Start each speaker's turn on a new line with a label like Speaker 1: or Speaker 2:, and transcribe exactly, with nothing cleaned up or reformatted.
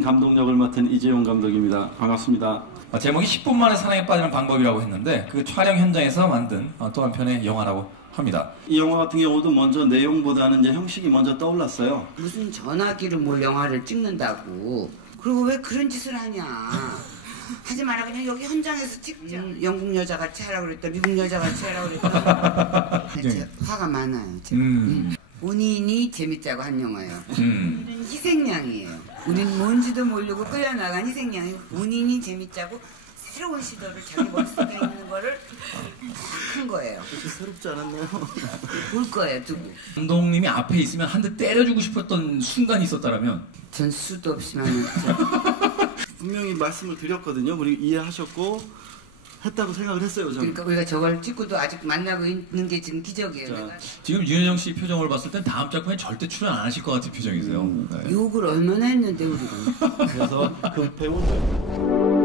Speaker 1: 핵심 감독 역을 맡은 이재용 감독입니다. 반갑습니다.
Speaker 2: 어, 제목이 십 분 만에 사랑에 빠지는 방법이라고 했는데 그 촬영 현장에서 만든 어, 또 한편의 영화라고 합니다.
Speaker 1: 이 영화 같은 경우도 먼저 내용보다는 이제 형식이 먼저 떠올랐어요.
Speaker 3: 무슨 전화기로 뭘 영화를 찍는다고. 그리고 왜 그런 짓을 하냐. 하지 마라. 그냥 여기 현장에서 찍자. 음, 영국 여자 같이 하라고 그랬다. 미국 여자 같이 하라고 그랬다. 제 화가 많아요. 제가. 음. 음. 본인이 재밌자고 한 영화예요.
Speaker 2: 음.
Speaker 3: 우리는 희생양이에요. 우린 뭔지도 모르고 끌려나간 희생양이고 본인이 재밌자고 새로운 시도를 자기 머릿속에 있는 거를 한 거예요.
Speaker 1: 혹시 새롭지 않았나요?
Speaker 3: 볼 거예요, 두고.
Speaker 2: 감독님이 앞에 있으면 한 대 때려주고 싶었던 순간이 있었다면?
Speaker 3: 전 수도 없이 많았죠.
Speaker 1: 분명히 말씀을 드렸거든요. 우리 이해하셨고 했다고 생각을 했어요. 저는.
Speaker 3: 그러니까 우리가 저걸 찍고도 아직 만나고 있는 게 지금 기적이에요.
Speaker 1: 자,
Speaker 3: 내가.
Speaker 2: 지금 유현정 씨 표정을 봤을 땐 다음 작품에 절대 출연 안 하실 것 같은 표정이세요.
Speaker 1: 음.
Speaker 2: 네.
Speaker 3: 욕을 얼마나 했는데 우리가.
Speaker 1: 그래서 그 배우들